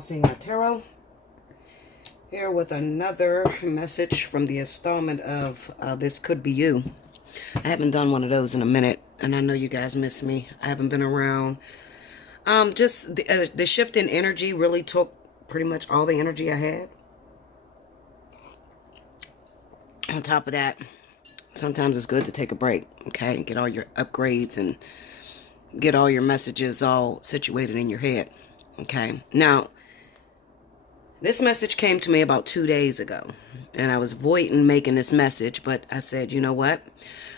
Allseeingeyetarot, here with another message from the installment of This Could Be You. I haven't done one of those in a minute, and I know you guys miss me. I haven't been around. Just the shift in energy really took pretty much all the energy I had. On top of that, sometimes it's good to take a break, okay, and get all your upgrades and get all your messages all situated in your head, okay? Now, this message came to me about 2 days ago, and I was avoiding making this message, but I said, you know what?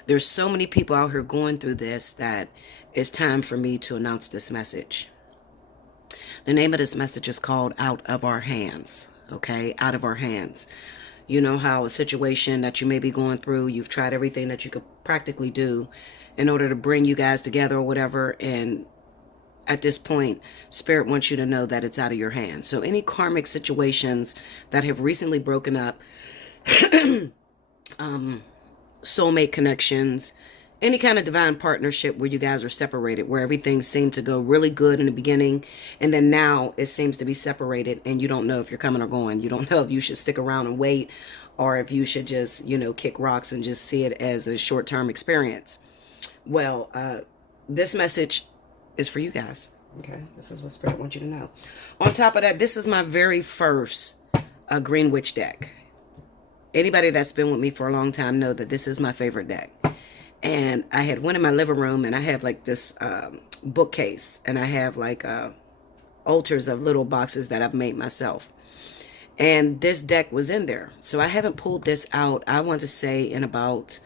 There's so many people out here going through this that it's time for me to announce this message. The name of this message is called Out of Our Hands, okay? Out of Our Hands. You know how a situation that you may be going through, you've tried everything that you could practically do in order to bring you guys together or whatever, and at this point, Spirit wants you to know that it's out of your hands. So any karmic situations that have recently broken up, soulmate connections, any kind of divine partnership where you guys are separated, where everything seemed to go really good in the beginning, and then now it seems to be separated, and you don't know if you're coming or going. You don't know if you should stick around and wait, or if you should just, kick rocks and just see it as a short-term experience. Well, this message is for you guys. Okay, this is what Spirit wants you to know. On top of that, this is my very first Green Witch deck. Anybody that's been with me for a long time know that this is my favorite deck. And I had one in my living room, and I have like this bookcase, and I have like altars of little boxes that I've made myself. And this deck was in there. So I haven't pulled this out, I want to say, in about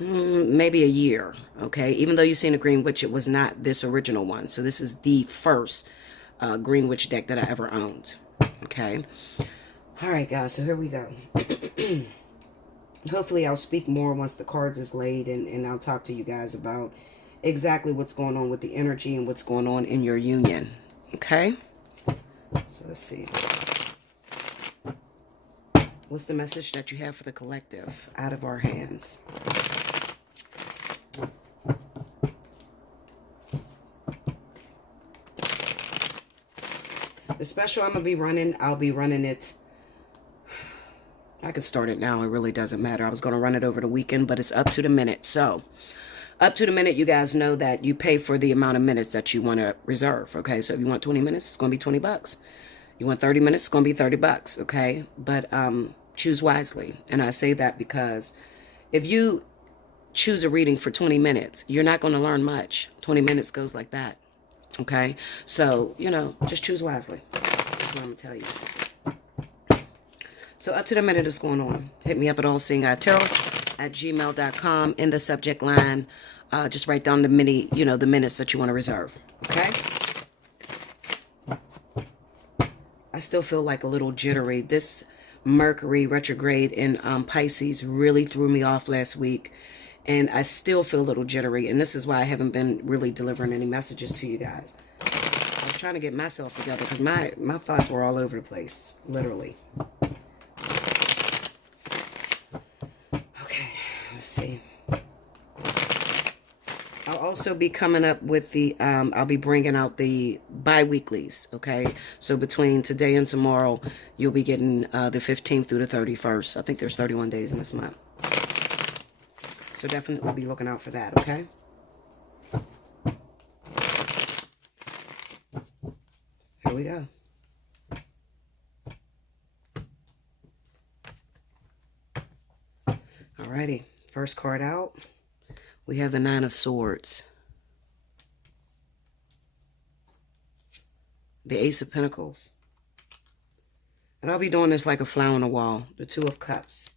maybe a year, okay? Even though you've seen a Green Witch, it was not this original one. So this is the first Green Witch deck that I ever owned, okay? All right, guys, so here we go. Hopefully I'll speak more once the cards is laid, and I'll talk to you guys about exactly what's going on with the energy and what's going on in your union, okay? So let's see. What's the message that you have for the collective? Out of our hands. The special I'm going to be running, I'll be running it. I could start it now. It really doesn't matter. I was going to run it over the weekend, but it's up to the minute. So, up to the minute, you guys know that you pay for the amount of minutes that you want to reserve, okay? So, if you want 20 minutes, it's going to be 20 bucks. You want 30 minutes, it's going to be 30 bucks, okay? But choose wisely. And I say that because if you choose a reading for 20 minutes, you're not going to learn much. 20 minutes goes like that, okay? So, just choose wisely. That's what I'm going to tell you. So up to the minute is going on. Hit me up at allseeingeyetarot@gmail.com. In the subject line, just write down the minutes that you want to reserve. Okay? I still feel like a little jittery. This Mercury retrograde in Pisces really threw me off last week. And I still feel a little jittery. And this is why I haven't been really delivering any messages to you guys. I was trying to get myself together because my thoughts were all over the place. Literally. See, I'll also be coming up with the I'll be bringing out the bi-weeklies, okay? So between today and tomorrow, you'll be getting the 15th through the 31st. I think there's 31 days in this month, so definitely be looking out for that, okay? Here we go. Alrighty. First card out, we have the Nine of Swords, the Ace of Pentacles, and I'll be doing this like a flower on the wall, the Two of Cups,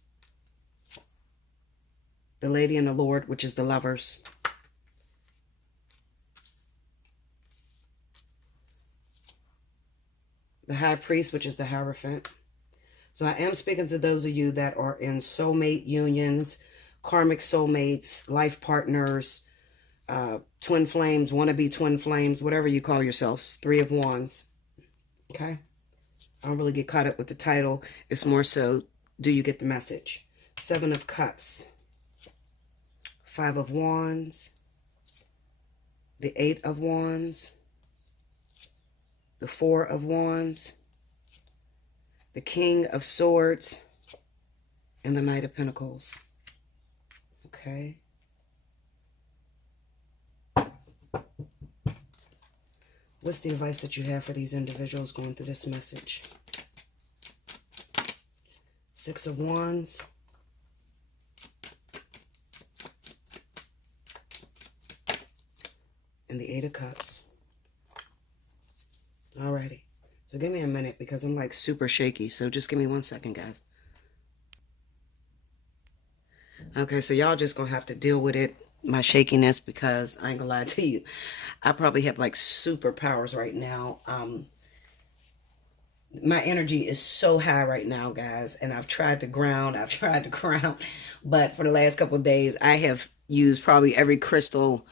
the Lady and the Lord, which is the Lovers, the High Priest, which is the Hierophant. So I am speaking to those of you that are in soulmate unions, karmic soulmates, life partners, twin flames, wannabe twin flames, whatever you call yourselves. Three of Wands. Okay? I don't really get caught up with the title. It's more so, do you get the message? Seven of Cups. Five of Wands. The Eight of Wands. The Four of Wands. the King of Swords, and the Knight of Pentacles. Okay. What's the advice that you have for these individuals going through this message? Six of Wands. And the Eight of Cups. Alrighty. So give me a minute because I'm like super shaky. So just give me 1 second, guys. Okay, so y'all just gonna have to deal with it, my shakiness, because I ain't gonna lie to you. I probably have like superpowers right now. My energy is so high right now, guys, and I've tried to ground, but for the last couple of days, I have used probably every crystal,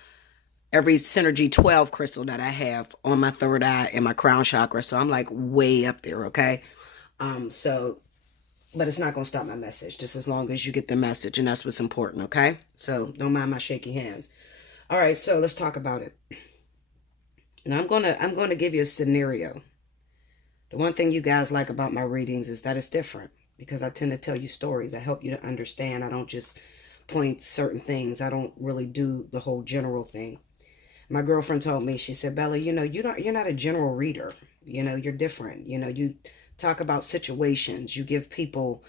every Synergy 12 crystal that I have on my third eye and my crown chakra, so I'm like way up there, okay? But it's not going to stop my message, just as long as you get the message, and that's what's important, okay? So don't mind my shaky hands. All right, so let's talk about it. And I'm going to give you a scenario. The one thing you guys like about my readings is that it's different, because I tend to tell you stories. I help you to understand. I don't just point certain things. I don't really do the whole general thing. My girlfriend told me, she said, Bella, you know, you're not a general reader. You know, you're different. You know, you talk about situations. You give people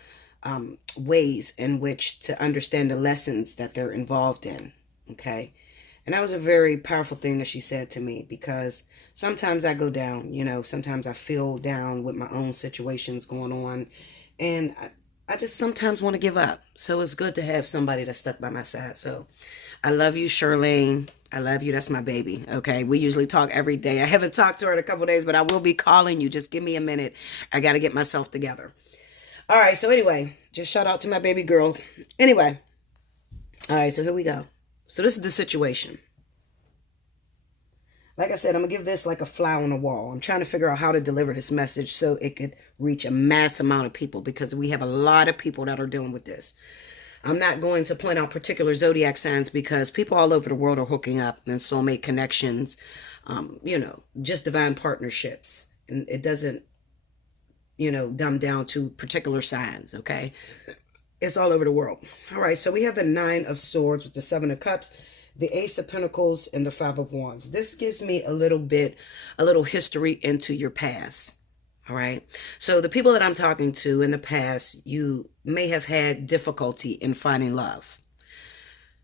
ways in which to understand the lessons that they're involved in. Okay. And that was a very powerful thing that she said to me, because sometimes I go down, you know, sometimes I feel down with my own situations going on. And I just sometimes want to give up. So it's good to have somebody that's stuck by my side. So I love you, Charlene. I love you. That's my baby. Okay. We usually talk every day. I haven't talked to her in a couple of days, but I will be calling you. Just give me a minute. I got to get myself together. All right. So anyway, just shout out to my baby girl. Anyway. All right. So here we go. So this is the situation. Like I said, I'm going to give this like a fly on the wall. I'm trying to figure out how to deliver this message so it could reach a mass amount of people, because we have a lot of people that are dealing with this. I'm not going to point out particular zodiac signs, because people all over the world are hooking up, and soulmate connections, you know, just divine partnerships. And it doesn't, you know, dumb down to particular signs, okay? It's all over the world. All right, so we have the Nine of Swords with the Seven of Cups, the Ace of Pentacles, and the Five of Wands. This gives me a little history into your past. All right. So the people that I'm talking to in the past, you may have had difficulty in finding love.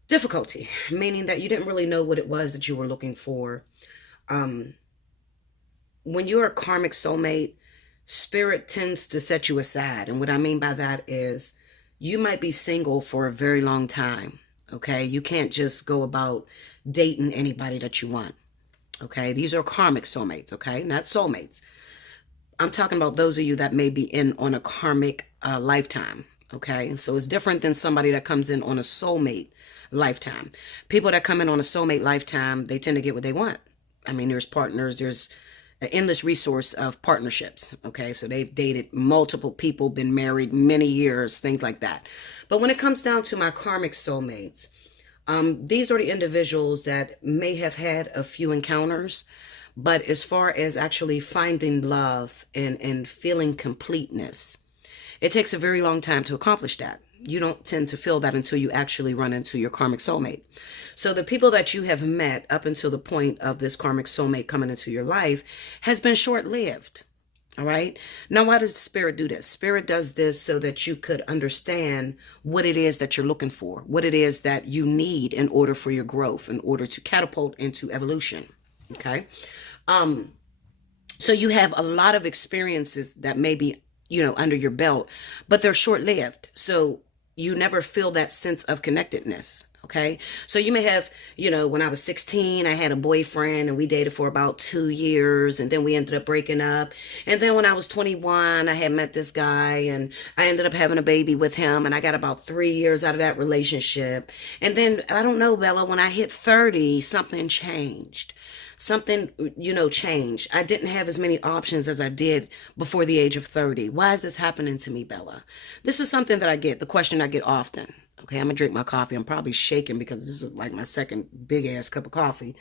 Difficulty, meaning that you didn't really know what it was that you were looking for. When you're a karmic soulmate, spirit tends to set you aside. And what I mean by that is you might be single for a very long time. Okay. You can't just go about dating anybody that you want. Okay. These are karmic soulmates. Okay. Not soulmates. I'm talking about those of you that may be in on a karmic lifetime. Okay. So it's different than somebody that comes in on a soulmate lifetime. People that come in on a soulmate lifetime, they tend to get what they want. I mean, there's partners, there's an endless resource of partnerships. Okay. So they've dated multiple people, been married many years, things like that. But when it comes down to my karmic soulmates, these are the individuals that may have had a few encounters, but as far as actually finding love and feeling completeness, it takes a very long time to accomplish that. You don't tend to feel that until you actually run into your karmic soulmate. So the people that you have met up until the point of this karmic soulmate coming into your life has been short-lived. All right. Now, why does the Spirit do this? Spirit does this so that you could understand what it is that you're looking for, what it is that you need in order for your growth, in order to catapult into evolution. Okay. So you have a lot of experiences that may be, you know, under your belt, but they're short-lived. So you never feel that sense of connectedness. Okay. So you may have, you know, when I was 16, I had a boyfriend and we dated for about 2 years, and then we ended up breaking up. And then when I was 21, I had met this guy and I ended up having a baby with him, and I got about 3 years out of that relationship. And then I don't know, Bella, when I hit 30, something changed. Something, you know, changed. I didn't have as many options as I did before the age of 30. Why is this happening to me, Bella? This is something that I get, the question I get often. Okay, I'm going to drink my coffee. I'm probably shaking because this is like my second big-ass cup of coffee.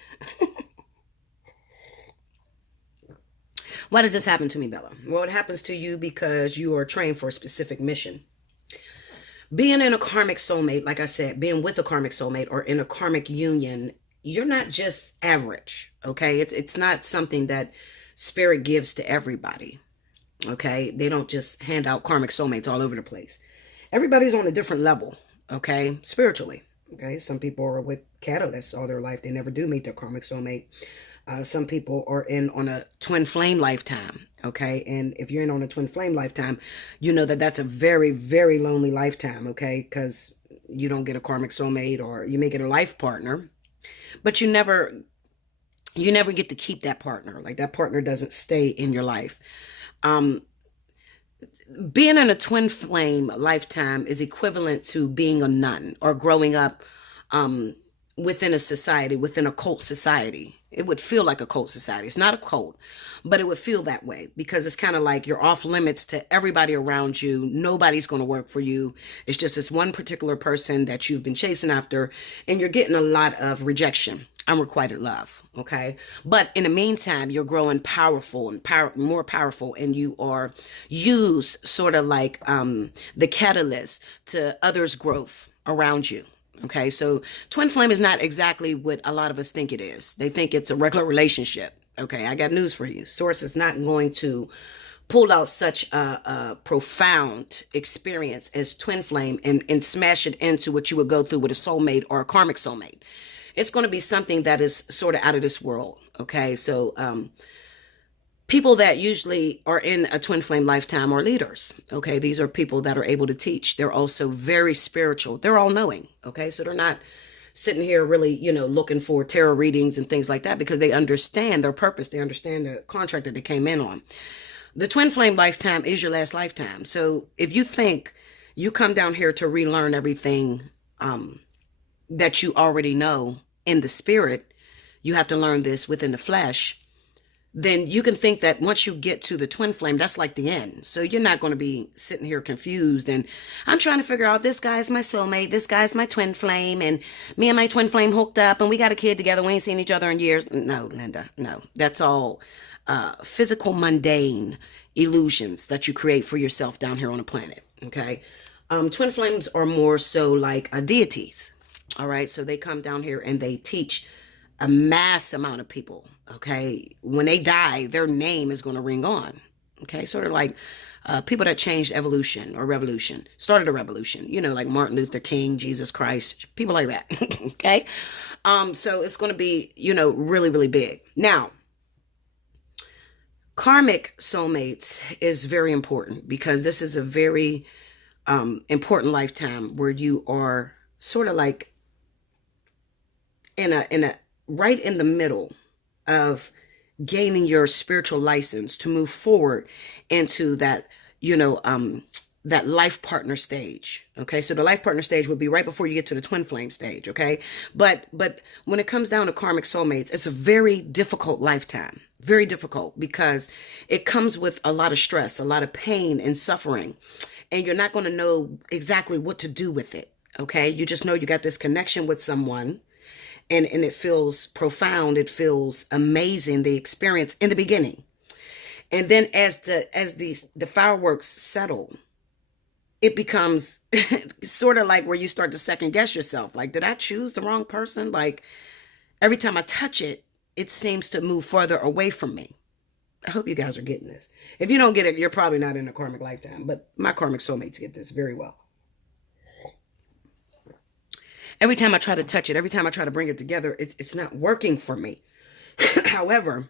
Why does this happen to me, Bella? Well, it happens to you because you are trained for a specific mission. Being in a karmic soulmate, like I said, being with a karmic soulmate or in a karmic union, you're not just average, okay? It's not something that spirit gives to everybody, okay? They don't just hand out karmic soulmates all over the place. Everybody's on a different level, okay? Spiritually, okay? Some people are with catalysts all their life. They never do meet their karmic soulmate. Some people are in on a twin flame lifetime, okay? And if you're in on a twin flame lifetime, you know that that's a very, very lonely lifetime, okay? Because you don't get a karmic soulmate, or you may get a life partner, but you never get to keep that partner. Like, that partner doesn't stay in your life. Being in a twin flame lifetime is equivalent to being a nun or growing up within a society, within a cult society. It would feel like a cult society. It's not a cult, but it would feel that way because it's kind of like you're off limits to everybody around you. Nobody's going to work for you. It's just this one particular person that you've been chasing after, and you're getting a lot of rejection, unrequited love, okay? But in the meantime, you're growing powerful and more powerful, and you are used sort of like the catalyst to others' growth around you. Okay, so twin flame is not exactly what a lot of us think it is. They think it's a regular relationship. Okay, I got news for you. Source is not going to pull out such a profound experience as twin flame and smash it into what you would go through with a soulmate or a karmic soulmate. It's going to be something that is sort of out of this world. Okay, so people that usually are in a twin flame lifetime are leaders. Okay, these are people that are able to teach. They're also very spiritual. They're all knowing. Okay, so they're not sitting here really, looking for tarot readings and things like that, because they understand their purpose. They understand the contract that they came in on. The twin flame lifetime is your last lifetime. So if you think you come down here to relearn everything that you already know in the spirit, you have to learn this within the flesh, then you can think that once you get to the twin flame, that's like the end. So you're not going to be sitting here confused and I'm trying to figure out, this guy's my soulmate, this guy's my twin flame, and me and my twin flame hooked up and we got a kid together. We ain't seen each other in years. No, Linda, no. That's all physical, mundane illusions that you create for yourself down here on the planet, okay? Twin flames are more so like deities, all right? So they come down here and they teach a mass amount of people, okay? When they die, their name is going to ring on, okay? Sort of like people that changed evolution or revolution, started a revolution, like Martin Luther King, Jesus Christ, people like that, okay? So it's going to be, really, really big. Now, karmic soulmates is very important because this is a very important lifetime where you are sort of like in a right in the middle of gaining your spiritual license to move forward into that, that life partner stage. Okay. So the life partner stage would be right before you get to the twin flame stage. Okay. But when it comes down to karmic soulmates, it's a very difficult lifetime, very difficult, because it comes with a lot of stress, a lot of pain and suffering, and you're not going to know exactly what to do with it. Okay. You just know you got this connection with someone, and it feels profound. It feels amazing, the experience in the beginning. And then as the fireworks settle, it becomes sort of like where you start to second guess yourself. Like, did I choose the wrong person? Like, every time I touch it, it seems to move further away from me. I hope you guys are getting this. If you don't get it, you're probably not in a karmic lifetime, but my karmic soulmates get this very well. Every time I try to touch it, every time I try to bring it together, it's not working for me. However,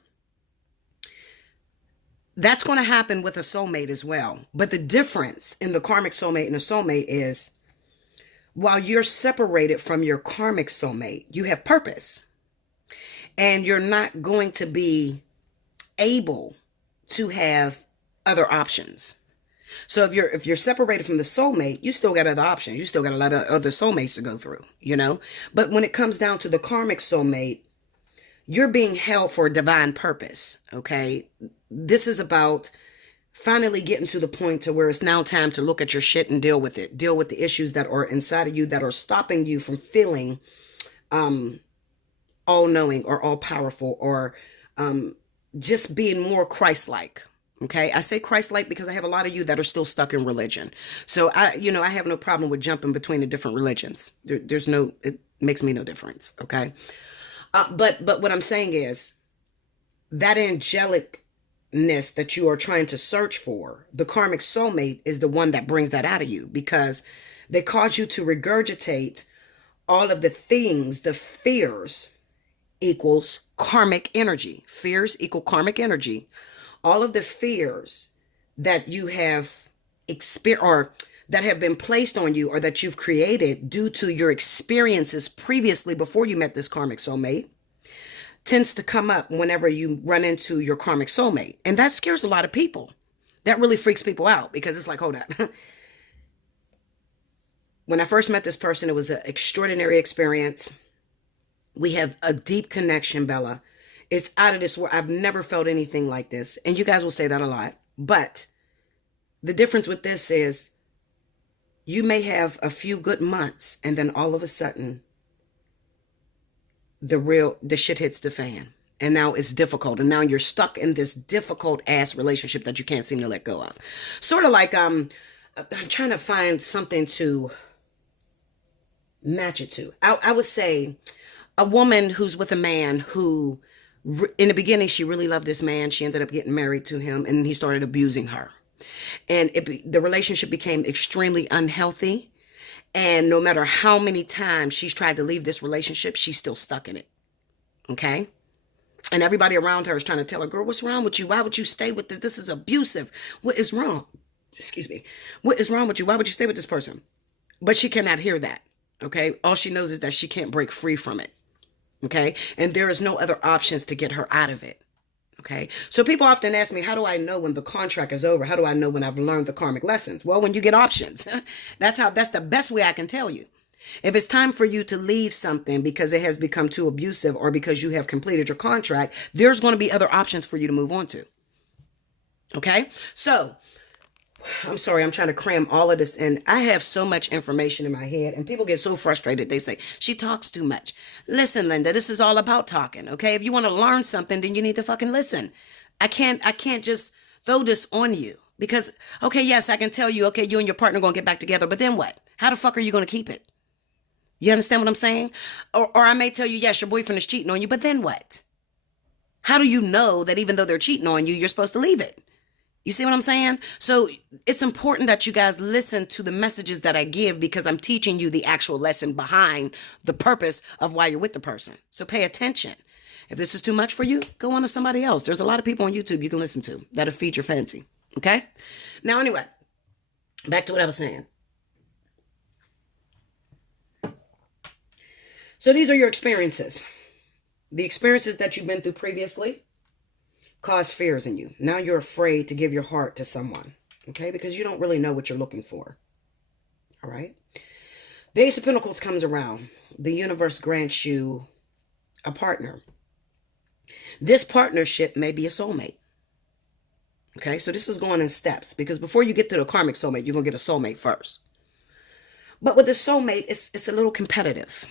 that's going to happen with a soulmate as well. But the difference in the karmic soulmate and a soulmate is, while you're separated from your karmic soulmate, you have purpose. And you're not going to be able to have other options. So if you're separated from the soulmate, you still got other options. You still got a lot of other soulmates to go through, But when it comes down to the karmic soulmate, you're being held for a divine purpose, okay? This is about finally getting to the point to where it's now time to look at your shit and deal with it. Deal with the issues that are inside of you that are stopping you from feeling all-knowing or all-powerful or just being more Christ-like. Okay, I say Christ-like because I have a lot of you that are still stuck in religion. So I have no problem with jumping between the different religions. It makes me no difference. Okay, but what I'm saying is that angelicness that you are trying to search for, the karmic soulmate is the one that brings that out of you, because they cause you to regurgitate all of the things, the fears equals karmic energy. Fears equal karmic energy. All of the fears that you have experienced or that have been placed on you or that you've created due to your experiences previously before you met this karmic soulmate tends to come up whenever you run into your karmic soulmate. And that scares a lot of people. That really freaks people out, because it's like, hold up. When I first met this person, it was an extraordinary experience. We have a deep connection, Bella. It's out of this world. I've never felt anything like this. And you guys will say that a lot. But the difference with this is you may have a few good months, and then all of a sudden the shit hits the fan. And now it's difficult. And now you're stuck in this difficult ass relationship that you can't seem to let go of. Sort of like I'm trying to find something to match it to. I would say a woman who's with a man who, in the beginning, she really loved this man. She ended up getting married to him, and he started abusing her. And the relationship became extremely unhealthy. And no matter how many times she's tried to leave this relationship, she's still stuck in it. Okay? And everybody around her is trying to tell her, girl, what's wrong with you? Why would you stay with this? This is abusive. What is wrong? Excuse me. What is wrong with you? Why would you stay with this person? But she cannot hear that. Okay? All she knows is that she can't break free from it. Okay? And there is no other options to get her out of it. Okay? So people often ask me, how do I know when the contract is over? How do I know when I've learned the karmic lessons? Well, when you get options. That's the best way I can tell you. If it's time for you to leave something because it has become too abusive or because you have completed your contract, there's going to be other options for you to move on to. Okay? So I'm sorry, I'm trying to cram all of this in. I have so much information in my head, and people get so frustrated. They say, she talks too much. Listen, Linda, this is all about talking, okay? If you want to learn something, then you need to fucking listen. I can't just throw this on you because, okay, yes, I can tell you, okay, you and your partner are going to get back together, but then what? How the fuck are you going to keep it? You understand what I'm saying? Or I may tell you, yes, your boyfriend is cheating on you, but then what? How do you know that even though they're cheating on you, you're supposed to leave it? You see what I'm saying? So it's important that you guys listen to the messages that I give, because I'm teaching you the actual lesson behind the purpose of why you're with the person. So pay attention. If this is too much for you, go on to somebody else. There's a lot of people on YouTube you can listen to that'll feed your fancy. Okay? Now, anyway, back to what I was saying. So these are your experiences. The experiences that you've been through previously cause fears in you. Now you're afraid to give your heart to someone, okay? Because you don't really know what you're looking for, all right? The Ace of Pentacles comes around. The universe grants you a partner. This partnership may be a soulmate, okay? So this is going in steps, because before you get to the karmic soulmate, you're going to get a soulmate first. But with the soulmate, it's a little competitive.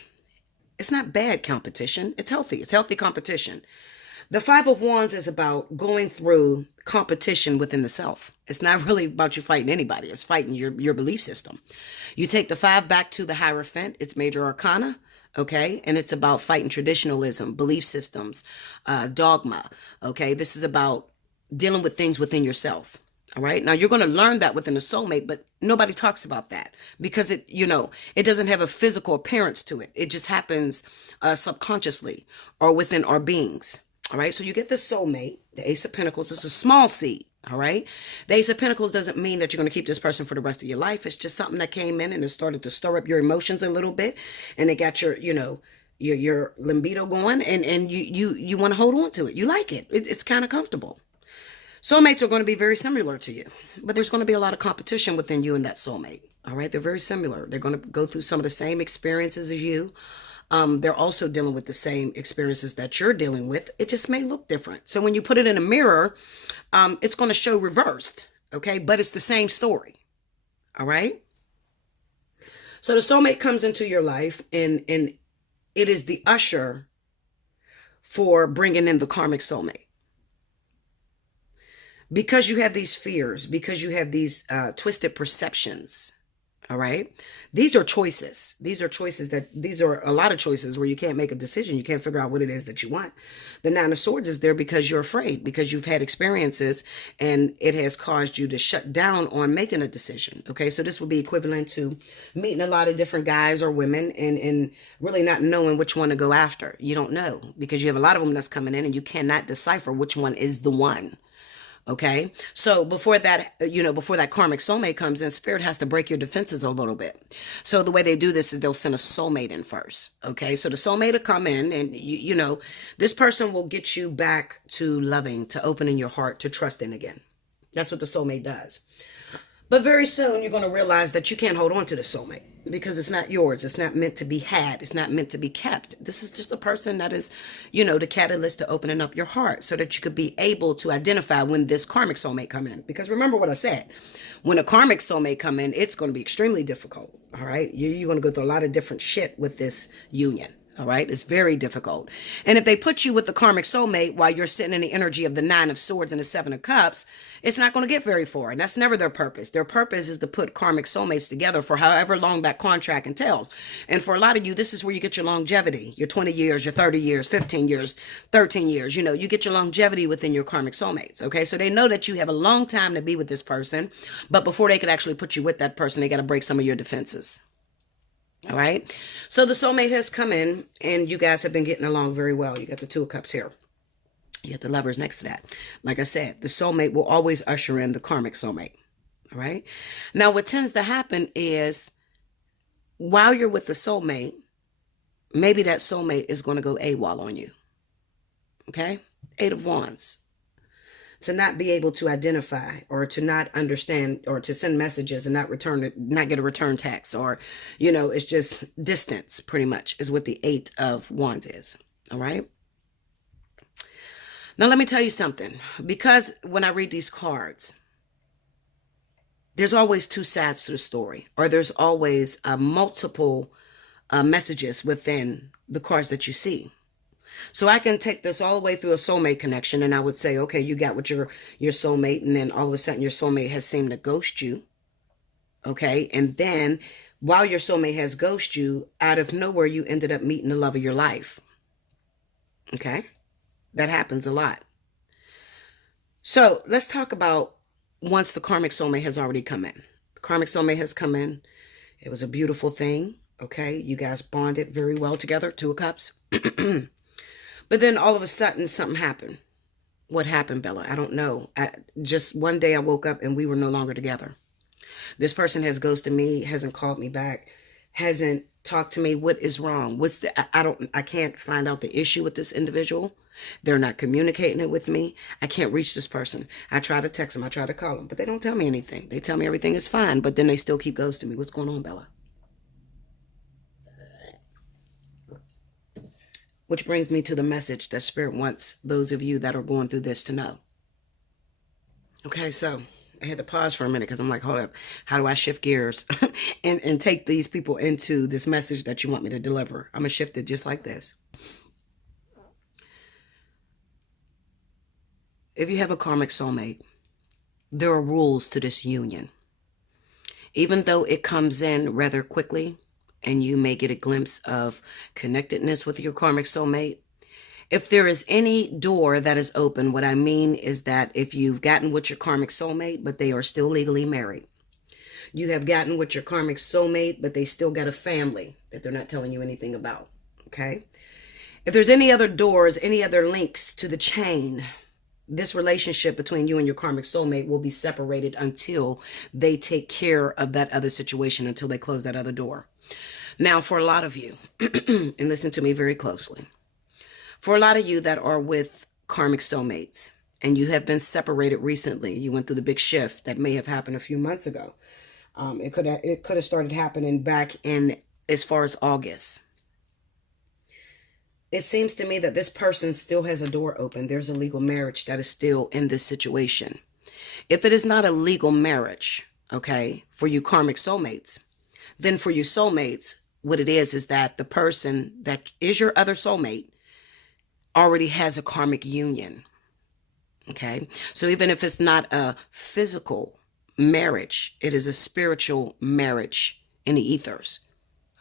It's not bad competition. It's healthy. It's healthy competition. The Five of Wands is about going through competition within the self. It's not really about you fighting anybody. It's fighting your belief system. You take the 5 back to the Hierophant. It's major arcana, okay? And it's about fighting traditionalism, belief systems, dogma, okay? This is about dealing with things within yourself, all right? Now, you're going to learn that within a soulmate, but nobody talks about that because it doesn't have a physical appearance to it. It just happens subconsciously or within our beings. All right, so you get the soulmate, the Ace of Pentacles. It's a small seed, all right? The Ace of Pentacles doesn't mean that you're going to keep this person for the rest of your life. It's just something that came in and it started to stir up your emotions a little bit, and it got your libido going, and you want to hold on to it. You like it. It's kind of comfortable. Soulmates are going to be very similar to you, but there's going to be a lot of competition within you and that soulmate, all right? They're very similar. They're going to go through some of the same experiences as you. They're also dealing with the same experiences that you're dealing with. It just may look different. So when you put it in a mirror, it's going to show reversed, okay? But it's the same story, all right? So the soulmate comes into your life, and it is the usher for bringing in the karmic soulmate, Because you have these fears, because you have these twisted perceptions, all right? These are choices. These are a lot of choices where you can't make a decision. You can't figure out what it is that you want. The Nine of Swords is there because you're afraid, because you've had experiences and it has caused you to shut down on making a decision. Okay, so this would be equivalent to meeting a lot of different guys or women and really not knowing which one to go after. You don't know because you have a lot of them that's coming in and you cannot decipher which one is the one. Okay. So before that, before that karmic soulmate comes in, spirit has to break your defenses a little bit. So the way they do this is they'll send a soulmate in first. Okay. So the soulmate will come in and, this person will get you back to loving, to opening your heart, to trusting again. That's what the soulmate does. But very soon you're going to realize that you can't hold on to the soulmate because it's not yours. It's not meant to be had. It's not meant to be kept. This is just a person that is, the catalyst to opening up your heart so that you could be able to identify when this karmic soulmate come in. Because remember what I said, when a karmic soulmate come in, it's going to be extremely difficult. All right. You're going to go through a lot of different shit with this union. All right. It's very difficult. And if they put you with the karmic soulmate while you're sitting in the energy of the Nine of Swords and the Seven of Cups, it's not going to get very far. And that's never their purpose. Their purpose is to put karmic soulmates together for however long that contract entails. And for a lot of you, this is where you get your longevity, your 20 years, your 30 years, 15 years, 13 years. You get your longevity within your karmic soulmates. Okay. So they know that you have a long time to be with this person. But before they could actually put you with that person, they got to break some of your defenses. All right. So the soulmate has come in and you guys have been getting along very well. You got the Two of Cups here. You got the Lovers next to that. Like I said, the soulmate will always usher in the karmic soulmate. All right. Now, what tends to happen is while you're with the soulmate, maybe that soulmate is going to go AWOL on you. Okay. Eight of Wands. To not be able to identify or to not understand or to send messages and not get a return text or, it's just distance pretty much is what the Eight of Wands is. All right. Now, let me tell you something, because when I read these cards, there's always two sides to the story, or there's always multiple messages within the cards that you see. So I can take this all the way through a soulmate connection and I would say, okay, you got with your soulmate and then all of a sudden your soulmate has seemed to ghost you. Okay. And then while your soulmate has ghosted you, out of nowhere, you ended up meeting the love of your life. Okay. That happens a lot. So let's talk about once the karmic soulmate has already come in. The karmic soulmate has come in. It was a beautiful thing. Okay. You guys bonded very well together. Two of Cups. But then all of a sudden something happened. What happened, Bella? I don't know. Just one day I woke up and we were no longer together. This person has ghosted me, hasn't called me back, hasn't talked to me. What is wrong? I can't find out the issue with this individual. They're not communicating it with me. I can't reach this person. I try to text them. I try to call them, but they don't tell me anything. They tell me everything is fine, but then they still keep ghosting me. What's going on, Bella? Which brings me to the message that Spirit wants those of you that are going through this to know. Okay, so I had to pause for a minute because I'm like, hold up, how do I shift gears and take these people into this message that you want me to deliver? I'm going to shift it just like this. If you have a karmic soulmate, there are rules to this union. Even though it comes in rather quickly, and you may get a glimpse of connectedness with your karmic soulmate. If there is any door that is open, what I mean is that if you've gotten with your karmic soulmate, but they are still legally married, you have gotten with your karmic soulmate, but they still got a family that they're not telling you anything about, okay? If there's any other doors, any other links to the chain, this relationship between you and your karmic soulmate will be separated until they take care of that other situation, until they close that other door. Now, for a lot of you, and listen to me very closely, for a lot of you that are with karmic soulmates and you have been separated recently, you went through the big shift that may have happened a few months ago. It could have started happening back in as far as August. It seems to me that this person still has a door open. There's a legal marriage that is still in this situation. If it is not a legal marriage, okay, for you karmic soulmates, then for you soulmates, what it is that the person that is your other soulmate already has a karmic union. Okay. So even if it's not a physical marriage, it is a spiritual marriage in the ethers.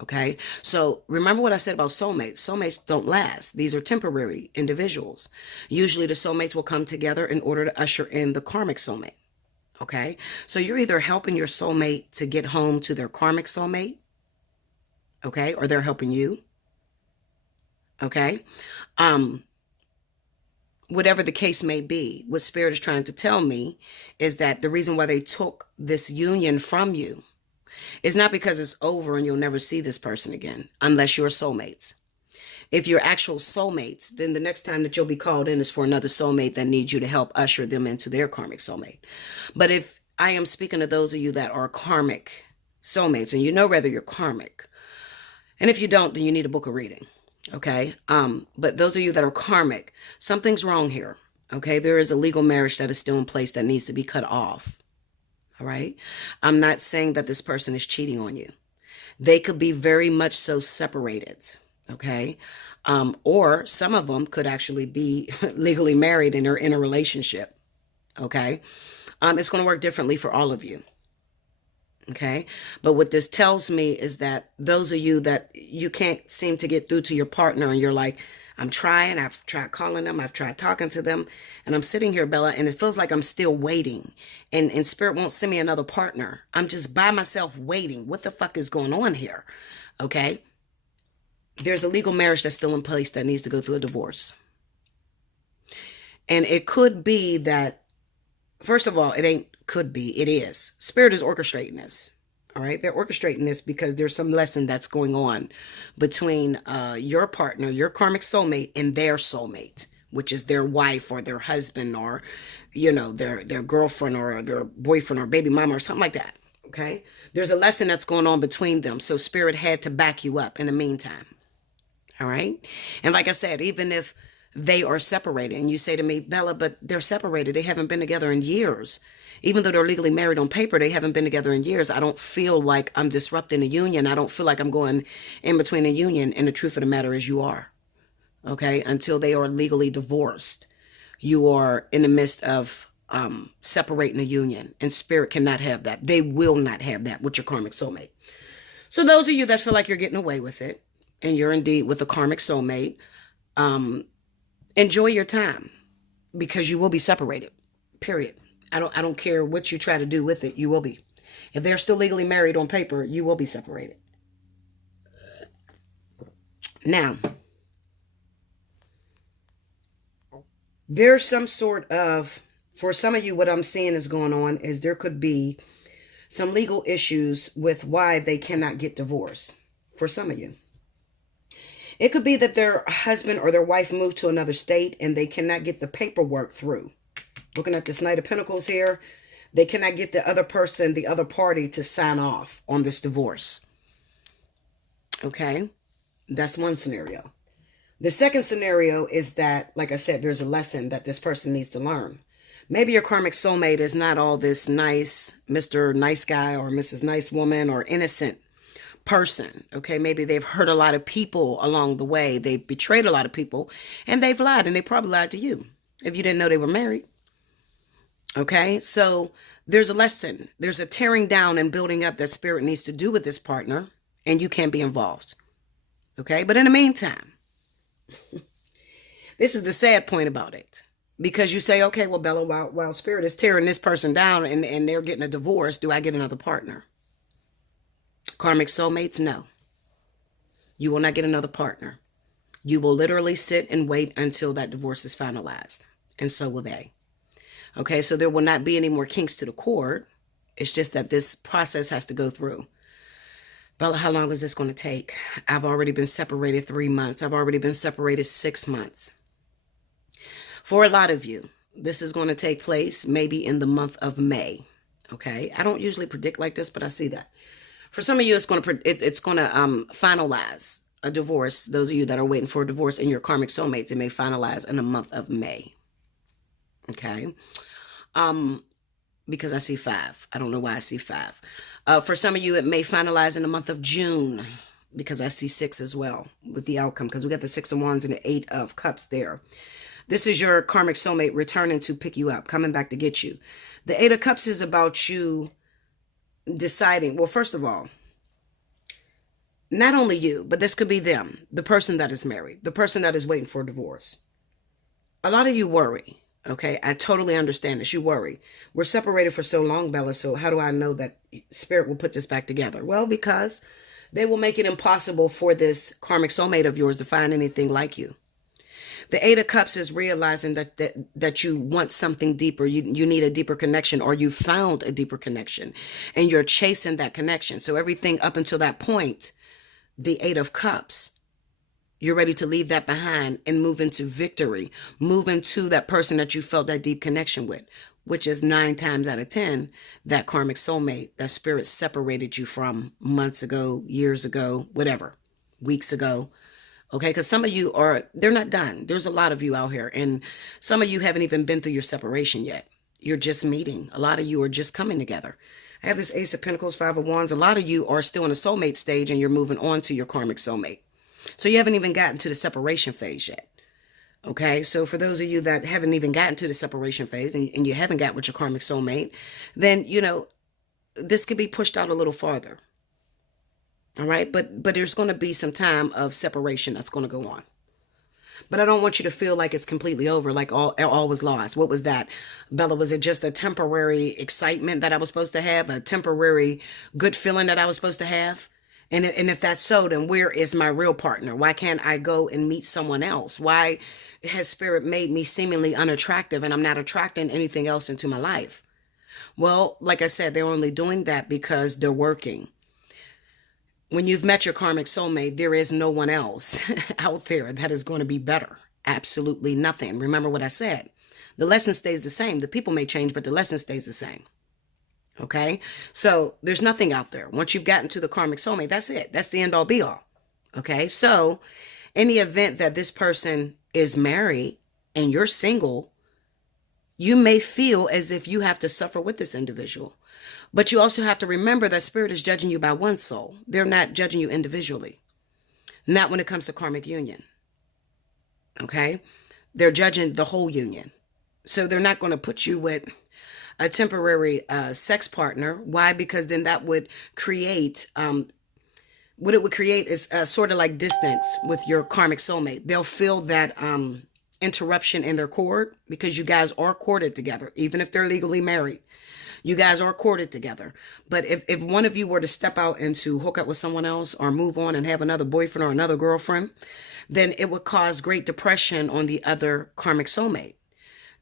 Okay. So remember what I said about soulmates. Soulmates don't last. These are temporary individuals. Usually the soulmates will come together in order to usher in the karmic soulmate. Okay. So you're either helping your soulmate to get home to their karmic soulmate. Okay. Or they're helping you. Okay. Whatever the case may be, what Spirit is trying to tell me is that the reason why they took this union from you is not because it's over and you'll never see this person again, unless you're soulmates. If you're actual soulmates, then the next time that you'll be called in is for another soulmate that needs you to help usher them into their karmic soulmate. But if I am speaking to those of you that are karmic soulmates, and you know whether you're karmic, and if you don't, then you need a book of reading. Okay. But those of you that are karmic, something's wrong here. Okay. There is a legal marriage that is still in place that needs to be cut off. All right. I'm not saying that this person is cheating on you. They could be very much so separated. Okay. Or some of them could actually be legally married and are in a relationship. Okay. It's going to work differently for all of you. Okay. But what this tells me is that those of you that you can't seem to get through to your partner and you're like, I'm trying, I've tried calling them, I've tried talking to them, and I'm sitting here, Bella, and it feels like I'm still waiting. And Spirit won't send me another partner. I'm just by myself waiting. What the fuck is going on here? Okay. There's a legal marriage that's still in place that needs to go through a divorce. And it could be that, first of all, it is. Spirit is orchestrating this. All right. They're orchestrating this because there's some lesson that's going on between your partner, your karmic soulmate, and their soulmate, which is their wife or their husband or, their girlfriend or their boyfriend or baby mama or something like that. Okay. There's a lesson that's going on between them. So Spirit had to back you up in the meantime. All right. And like I said, even if they are separated and you say to me, Bella, but they're separated. They haven't been together in years. Even though they're legally married on paper, they haven't been together in years. I don't feel like I'm disrupting a union. I don't feel like I'm going in between a union. And the truth of the matter is you are. Okay. Until they are legally divorced, you are in the midst of separating a union, and Spirit cannot have that. They will not have that with your karmic soulmate. So those of you that feel like you're getting away with it and you're indeed with a karmic soulmate, enjoy your time because you will be separated, period. I don't care what you try to do with it. You will be. If they're still legally married on paper, you will be separated. Now, there's some sort of, for some of you, what I'm seeing is going on is there could be some legal issues with why they cannot get divorced for some of you. It could be that their husband or their wife moved to another state and they cannot get the paperwork through. Looking at this Knight of Pentacles here, they cannot get the other person, the other party to sign off on this divorce. Okay, that's one scenario. The second scenario is that, like I said, there's a lesson that this person needs to learn. Maybe your karmic soulmate is not all this nice Mr. Nice Guy or Mrs. Nice Woman or innocent person. Okay, maybe they've hurt a lot of people along the way. They've betrayed a lot of people and they've lied, and they probably lied to you if you didn't know they were married. Okay, so there's a lesson. There's a tearing down and building up that Spirit needs to do with this partner, and you can't be involved. Okay, but in the meantime, this is the sad point about it. Because you say, okay, well, Bella, while Spirit is tearing this person down and they're getting a divorce, do I get another partner? Karmic soulmates, no. You will not get another partner. You will literally sit and wait until that divorce is finalized. And so will they. Okay, so there will not be any more kinks to the cord. It's just that this process has to go through. Bella, how long is this going to take? I've already been separated 3 months. I've already been separated 6 months. For a lot of you, this is going to take place maybe in the month of May. Okay, I don't usually predict like this, but I see that. For some of you, it's going to finalize a divorce. Those of you that are waiting for a divorce in your karmic soulmates, it may finalize in the month of May. Okay. Because I see 5. I don't know why I see 5. For some of you, it may finalize in the month of June because I see 6 as well with the outcome, because we got the 6 of Wands and the 8 of Cups there. This is your karmic soulmate returning to pick you up, coming back to get you. The Eight of Cups is about you deciding, well, first of all, not only you, but this could be them, the person that is married, the person that is waiting for a divorce. A lot of you worry, okay? I totally understand this. You worry. We're separated for so long, Bella, so how do I know that Spirit will put this back together? Well, because they will make it impossible for this karmic soulmate of yours to find anything like you. The Eight of Cups is realizing that you want something deeper. You need a deeper connection, or you found a deeper connection, and you're chasing that connection. So everything up until that point, the Eight of Cups, you're ready to leave that behind and move into victory, move into that person that you felt that deep connection with, which is 9 times out of 10, that karmic soulmate, that Spirit separated you from months ago, years ago, whatever, weeks ago. Okay, because some of you they're not done. There's a lot of you out here, and some of you haven't even been through your separation yet. You're just meeting. A lot of you are just coming together. I have this Ace of Pentacles, Five of Wands. A lot of you are still in a soulmate stage, and you're moving on to your karmic soulmate. So you haven't even gotten to the separation phase yet. Okay, so for those of you that haven't even gotten to the separation phase, and you haven't got with your karmic soulmate, then, this could be pushed out a little farther. All right, but there's going to be some time of separation that's going to go on. But I don't want you to feel like it's completely over, like all was lost. What was that, Bella? Was it just a temporary excitement that I was supposed to have, a temporary good feeling that I was supposed to have? And if that's so, then where is my real partner? Why can't I go and meet someone else? Why has Spirit made me seemingly unattractive and I'm not attracting anything else into my life? Well, like I said, they're only doing that because they're working. When you've met your karmic soulmate, there is no one else out there that is going to be better. Absolutely nothing. Remember what I said. The lesson stays the same. The people may change, but the lesson stays the same. Okay? So there's nothing out there. Once you've gotten to the karmic soulmate, that's it. That's the end all be all. Okay? So any event that this person is married and you're single, you may feel as if you have to suffer with this individual. But you also have to remember that Spirit is judging you by one soul. They're not judging you individually. Not when it comes to karmic union. Okay? They're judging the whole union. So they're not going to put you with a temporary sex partner. Why? Because then that would create, what it would create is sort of like distance with your karmic soulmate. They'll feel that interruption in their cord because you guys are courted together, even if they're legally married. You guys are courted together. But if one of you were to step out and to hook up with someone else or move on and have another boyfriend or another girlfriend, then it would cause great depression on the other karmic soulmate.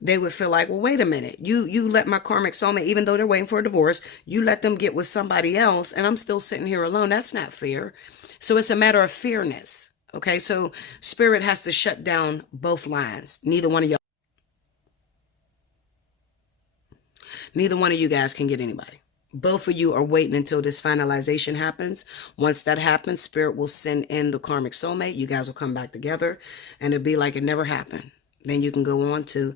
They would feel like, well, wait a minute. You let my karmic soulmate, even though they're waiting for a divorce, you let them get with somebody else and I'm still sitting here alone. That's not fair. So it's a matter of fairness. Okay, so Spirit has to shut down both lines. Neither one of you guys can get anybody. Both of you are waiting until this finalization happens. Once that happens, Spirit will send in the karmic soulmate. You guys will come back together and it'll be like it never happened. Then you can go on to,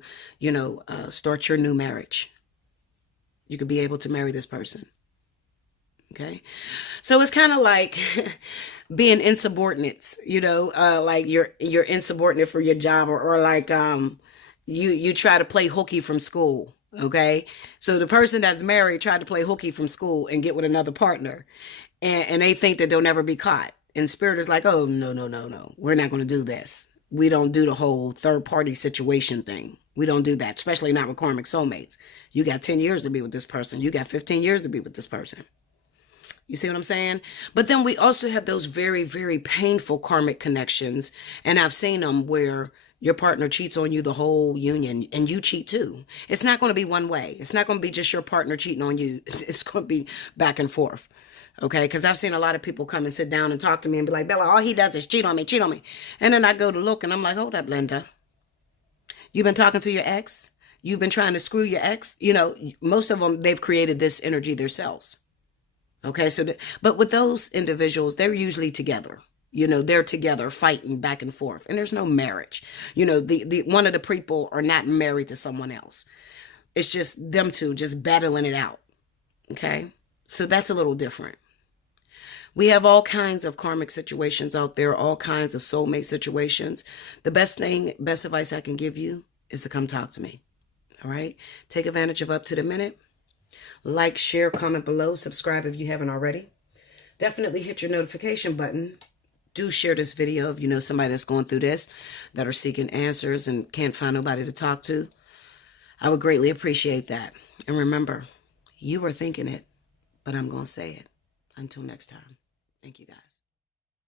start your new marriage. You could be able to marry this person. Okay. So it's kind of like being insubordinates, like you're insubordinate for your job or like, you try to play hooky from school. Okay. So the person that's married tried to play hooky from school and get with another partner and they think that they'll never be caught. And Spirit is like, oh, no. We're not going to do this. We don't do the whole third party situation thing. We don't do that, especially not with karmic soulmates. You got 10 years to be with this person. You got 15 years to be with this person. You see what I'm saying? But then we also have those very, very painful karmic connections. And I've seen them where your partner cheats on you the whole union and you cheat too. It's not going to be one way. It's not going to be just your partner cheating on you. It's going to be back and forth. Okay, because I've seen a lot of people come and sit down and talk to me and be like, Bella, all he does is cheat on me. And then I go to look and I'm like, hold up, Linda. You've been talking to your ex. You've been trying to screw your ex. Most of them, they've created this energy themselves. Okay, but with those individuals, they're usually together. They're together fighting back and forth. And there's no marriage. The one of the people are not married to someone else. It's just them two just battling it out. Okay, so that's a little different. We have all kinds of karmic situations out there, all kinds of soulmate situations. The best advice I can give you is to come talk to me. All right? Take advantage of Up to the Minute. Like, share, comment below, subscribe if you haven't already. Definitely hit your notification button. Do share this video if you know somebody that's going through this, that are seeking answers and can't find nobody to talk to. I would greatly appreciate that. And remember, you are thinking it, but I'm going to say it. Until next time. Thank you, guys.